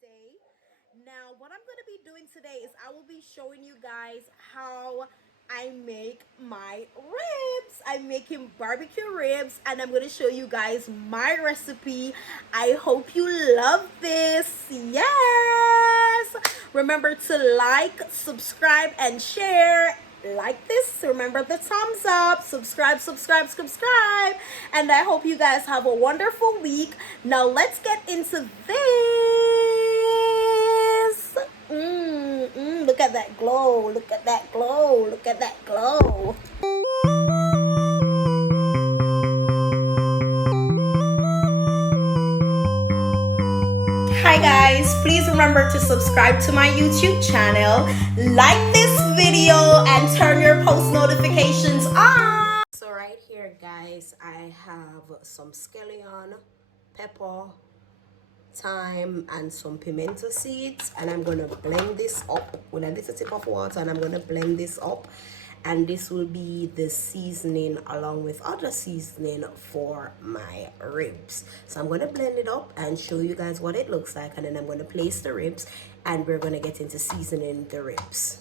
today. Now, what I'm going to be doing today is I will be showing you guys how I make my ribs. I'm making barbecue ribs and I'm going to show you guys my recipe. I hope you love this. Yes! Remember to like, subscribe, and share. Like this, remember the thumbs up, subscribe, subscribe, subscribe, and I hope you guys have a wonderful week. Now let's get into this. Look at that glow, look at that glow, look at that glow. Hi guys, please remember to subscribe to my YouTube channel, like this video, and turn your post notifications on. So right here guys, I have some scallion, pepper, thyme, and some pimento seeds, and I'm gonna blend this up with a little tip of water, and I'm gonna blend this up, and this will be the seasoning along with other seasoning for my ribs. So I'm gonna blend it up and show you guys what it looks like, and then I'm gonna place the ribs and we're gonna get into seasoning the ribs.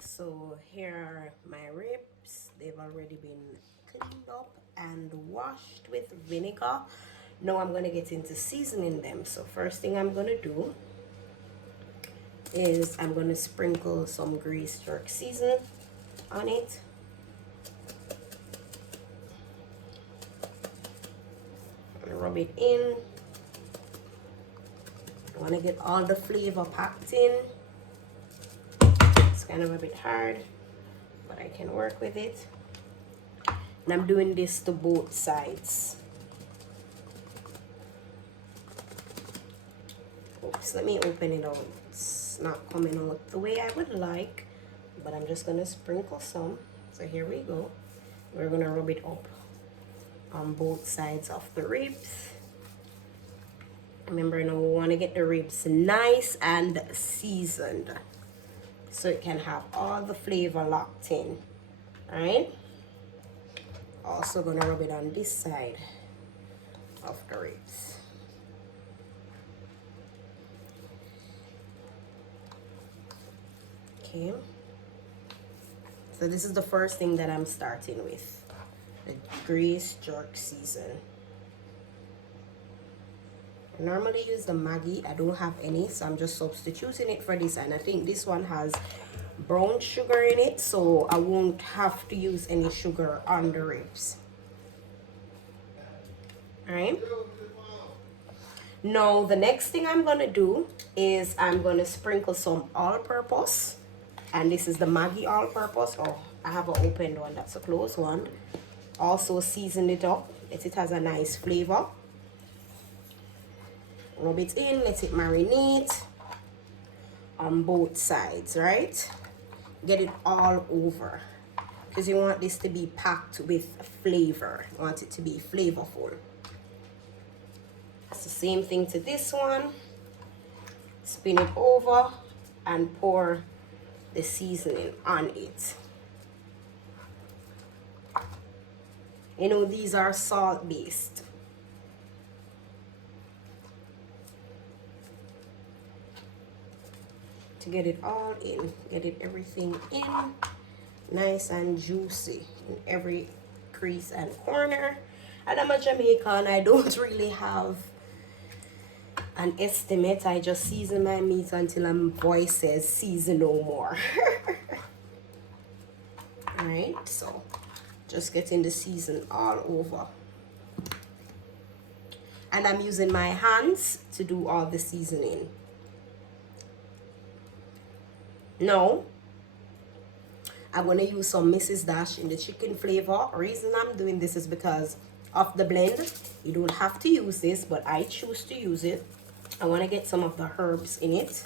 So here are my ribs. They've already been cleaned up and washed with vinegar. Now I'm going to get into seasoning them. So first thing I'm going to do is I'm going to sprinkle some grease jerk season on it. Rub it in. I want to get all the flavor packed in. It's kind of a bit hard, but I can work with it. And I'm doing this to both sides. Oops, let me open it out. It's not coming out the way I would like, but I'm just gonna sprinkle some. So here we go. We're gonna rub it up on both sides of the ribs. Remember, now we want to get the ribs nice and seasoned so it can have all the flavor locked in. All right, also gonna rub it on this side of the ribs. Okay, so this is the first thing that I'm starting with, the grease jerk season. I normally use the Maggi. I don't have any, so I'm just substituting it for this, and I think this one has brown sugar in it, so I won't have to use any sugar on the ribs. All right, now the next thing I'm gonna do is I'm gonna sprinkle some all-purpose, and this is the Maggi all-purpose. Oh, I have an opened one, that's a closed one. Also season it up, it has a nice flavor. Rub it in, let it marinate on both sides, right? Get it all over, because you want this to be packed with flavor. You want it to be flavorful. It's the same thing to this one. Spin it over and pour the seasoning on it. You know, these are salt based. To get it all in, get it everything in nice and juicy in every crease and corner. And I'm a Jamaican, I don't really have an estimate. I just season my meat until my voice says season no more. All right, so just getting the season all over, and I'm using my hands to do all the seasoning. Now I'm going to use some Mrs. Dash in the chicken flavor. Reason I'm doing this is because of the blend. You don't have to use this, but I choose to use it. I want to get some of the herbs in it.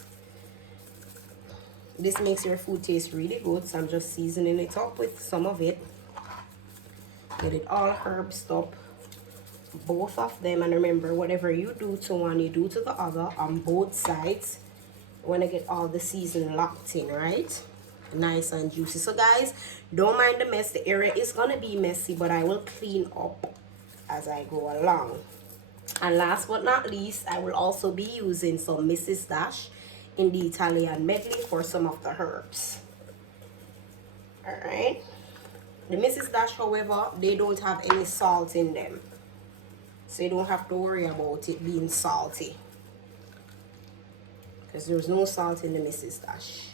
This makes your food taste really good, so I'm just seasoning it up with some of it. Get it all herbs up, both of them. And remember, whatever you do to one, you do to the other on both sides. You want to get all the seasoning locked in, right? Nice and juicy. So guys, don't mind the mess. The area is gonna be messy, but I will clean up as I go along. And last but not least, I will also be using some Mrs. Dash in the Italian medley for some of the herbs. Alright. The Mrs. Dash, however, they don't have any salt in them. So you don't have to worry about it being salty. Because there's no salt in the Mrs. Dash.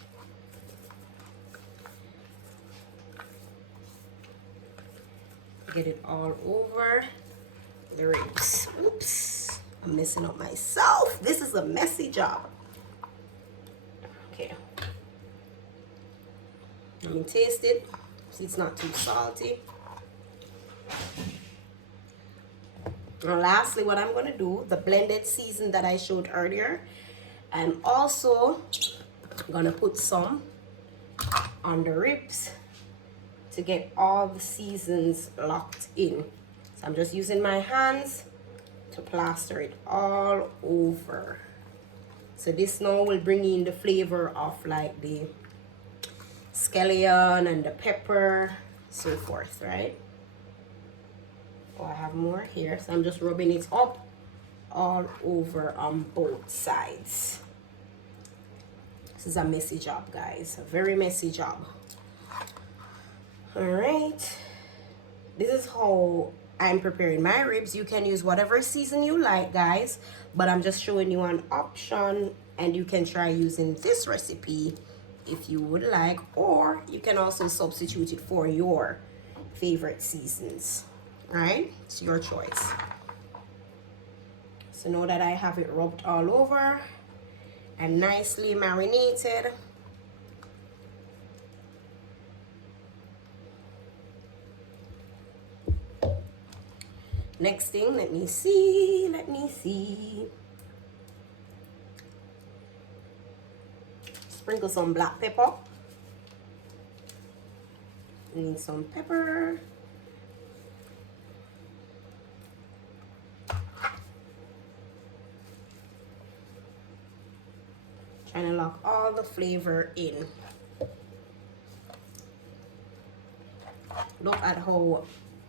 Get it all over the ribs. Oops, I'm messing up myself. This is a messy job. Okay. Let me taste it. See, it's not too salty. And lastly, what I'm going to do, the blended season that I showed earlier, I'm also going to put some on the ribs to get all the seasons locked in. So I'm just using my hands to plaster it all over. So this now will bring in the flavor of like the scallion and the pepper, so forth, right? Oh, I have more here, so I'm just rubbing it up all over on both sides. This is a messy job, guys, a very messy job. All right, this is how I'm preparing my ribs. You can use whatever season you like, guys, but I'm just showing you an option, and you can try using this recipe if you would like, or you can also substitute it for your favorite seasons. All right, it's your choice. So now that I have it rubbed all over and nicely marinated, next thing, let me see. Sprinkle some black pepper. Need some pepper. Trying to lock all the flavor in. Look at how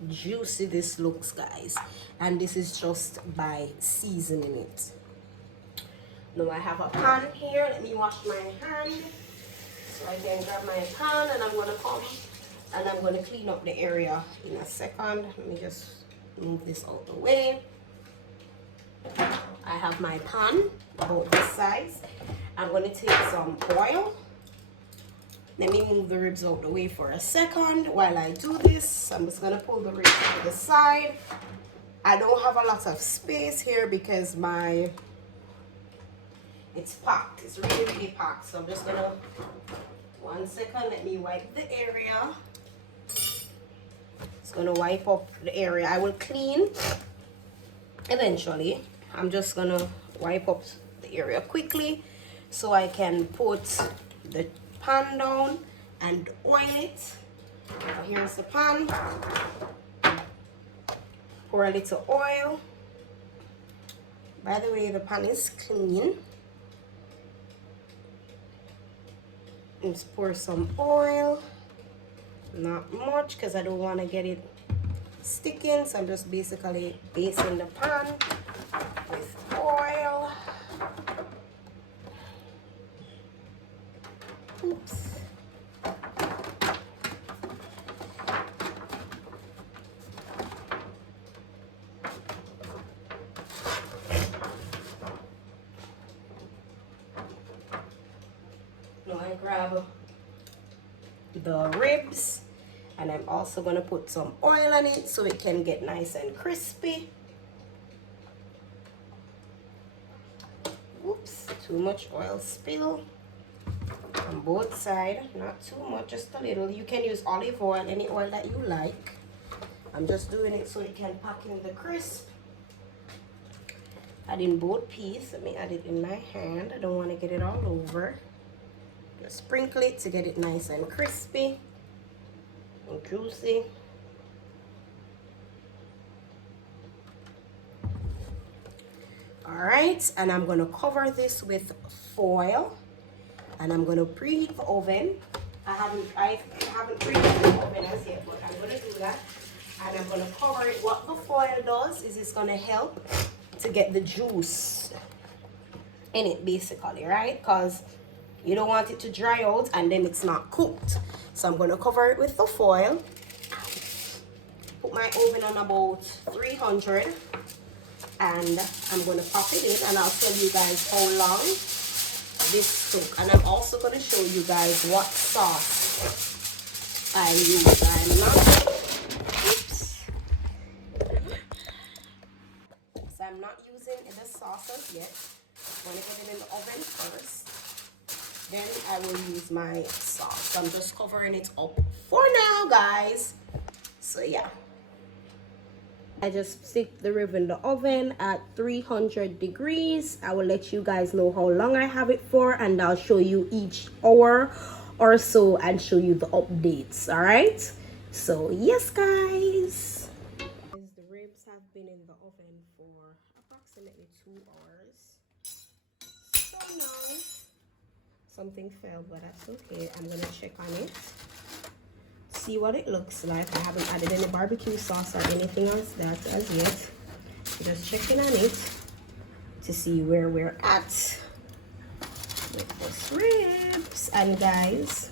juicy this looks, guys, and this is just by seasoning it. Now I have a pan here. Let me wash my hand so I can grab my pan, and I'm gonna come and I'm gonna clean up the area in a second. Let me just move this out the way. I have my pan about this size. I'm gonna take some oil. Let me move the ribs out the way for a second. While I do this, I'm just gonna pull the ribs to the side. I don't have a lot of space here because it's packed. It's really, really packed. So I'm just gonna, 1 second, let me wipe the area. It's gonna wipe up the area. I will clean eventually. I'm just gonna wipe up the area quickly so I can put the pan down and oil it. So here's the pan. Pour a little oil. By the way, the pan is clean. Just pour some oil. Not much because I don't want to get it sticking, so I'm just basically basting the pan with oil. Oops. Now I grab the ribs, and I'm also going to put some oil on it so it can get nice and crispy. Oops, too much oil spill on both sides. Not too much, just a little. You can use olive oil, any oil that you like. I'm just doing it so it can pack in the crisp. Add in both pieces. Let me add it in my hand. I don't want to get it all over. Just sprinkle it to get it nice and crispy and juicy. Alright, and I'm going to cover this with foil, and I'm going to preheat the oven. I haven't preheated the oven as yet, but I'm going to do that. And I'm going to cover it. What the foil does is it's going to help to get the juice in it, basically, right? Because you don't want it to dry out and then it's not cooked. So I'm going to cover it with the foil. Put my oven on about 300 and I'm going to pop it in, and I'll tell you guys how long this took. And I'm also going to show you guys what sauce I use. I'm not, oops. So I'm not using the sauces yet. I'm going to get it in the oven first. Then I will use my sauce. So I'm just covering it up for now, guys. So yeah. I just stick the rib in the oven at 300 degrees. I will let you guys know how long I have it for, and I'll show you each hour or so and show you the updates. All right. So yes, guys. The ribs have been in the oven for approximately 2 hours. So now something fell, but that's okay. I'm gonna check on it, see what it looks like. I haven't added any barbecue sauce or anything else that as yet. Just checking on it to see where we're at with those ribs. And guys,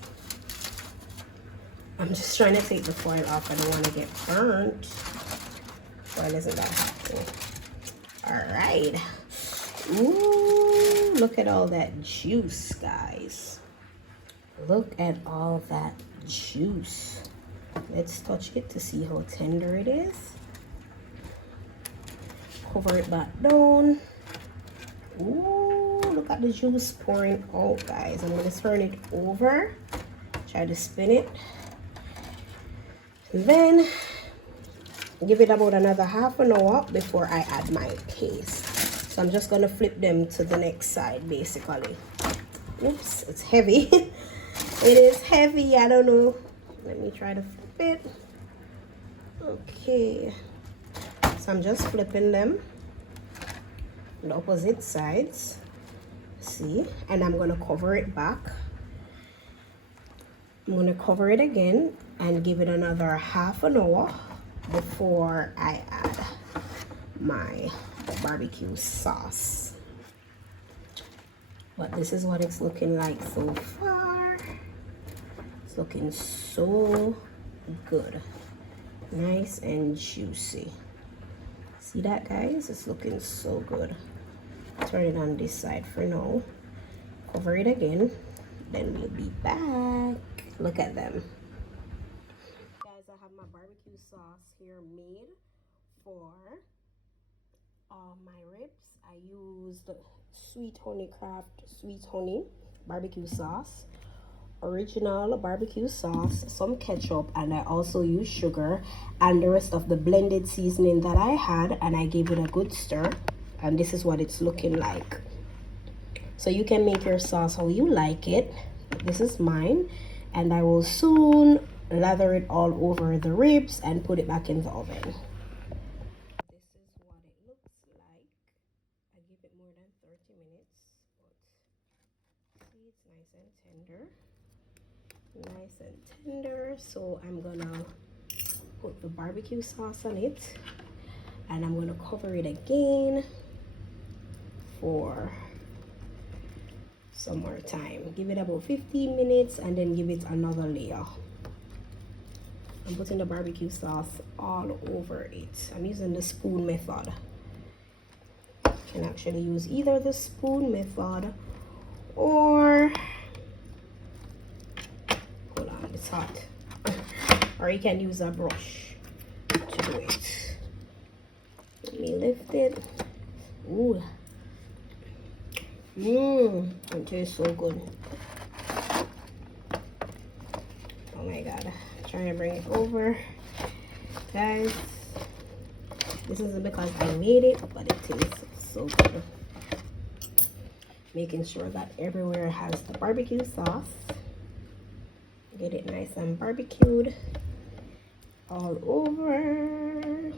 I'm just trying to take the foil off. I don't want to get burnt. Foil isn't that hot. All right. Ooh, look at all that juice, guys. Look at all that juice. Let's touch it to see how tender it is. Cover it back down. Ooh, look at the juice pouring out, guys. I'm gonna turn it over, try to spin it, and then give it about another half an hour before I add my paste. So I'm just gonna flip them to the next side, basically. Oops, it's heavy. It is heavy, I don't know. Let me try to flip it. Okay. So I'm just flipping them on the opposite sides. See? And I'm going to cover it back. I'm going to cover it again and give it another half an hour before I add my barbecue sauce. But this is what it's looking like so far. It's looking so good. Nice and juicy. See that, guys? It's looking so good. Turn it on this side for now. Cover it again. Then we'll be back. Look at them. Guys, I have my barbecue sauce here made for my ribs. I used Sweet Honey Craft Sweet Honey barbecue sauce, original barbecue sauce, some ketchup, and I also used sugar and the rest of the blended seasoning that I had, and I gave it a good stir, and this is what it's looking like. So you can make your sauce how you like it. This is mine, and I will soon lather it all over the ribs and put it back in the oven. Nice and tender. So I'm gonna put the barbecue sauce on it, and I'm gonna cover it again for some more time. Give it about 15 minutes and then give it another layer. I'm putting the barbecue sauce all over it. I'm using the spoon method. You can actually use either the spoon method or, hold on, it's hot, or you can use a brush to do it. Let me lift it. Ooh, it tastes so good. Oh my god, trying to bring it over, guys. This isn't because I made it, but it tastes so good. Making sure that everywhere has the barbecue sauce. Get it nice and barbecued all over.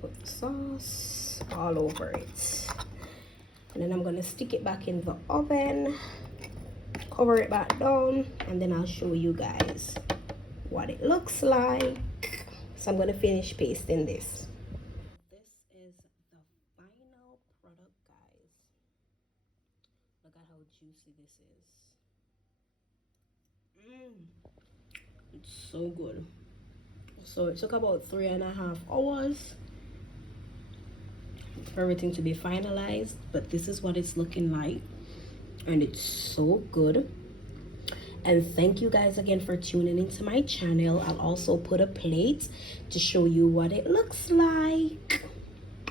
Put sauce all over it. And then I'm gonna stick it back in the oven, cover it back down, and then I'll show you guys what it looks like. So I'm going to finish pasting this. This is the final product, guys. Look at how juicy this is. It's so good. So it took about 3.5 hours for everything to be finalized, but this is what it's looking like, and it's so good. And thank you guys again for tuning into my channel. I'll also put a plate to show you what it looks like.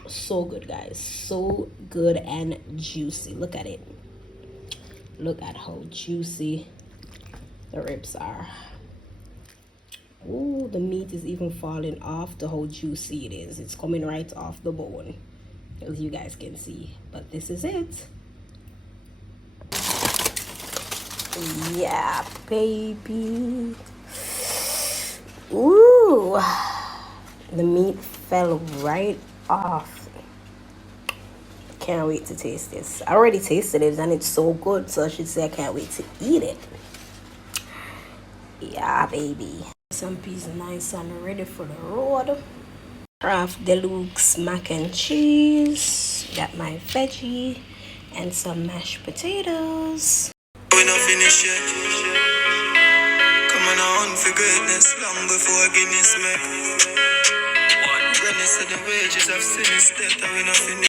So good, guys, so good and juicy. Look at it. Look at how juicy the ribs are. Ooh, the meat is even falling off the how juicy it is. It's coming right off the bone, as you guys can see. But this is it. Yeah, baby. Ooh, the meat fell right off. Can't wait to taste this. I already tasted it and it's so good, so I should say I can't wait to eat it. Yeah, baby. Some piece nice and ready for the road. Kraft Deluxe mac and cheese. Got my veggie and some mashed potatoes. We not finish yet. Come on for greatness long before Guinness met. One Granny said the wages of sin is death, and we not finish.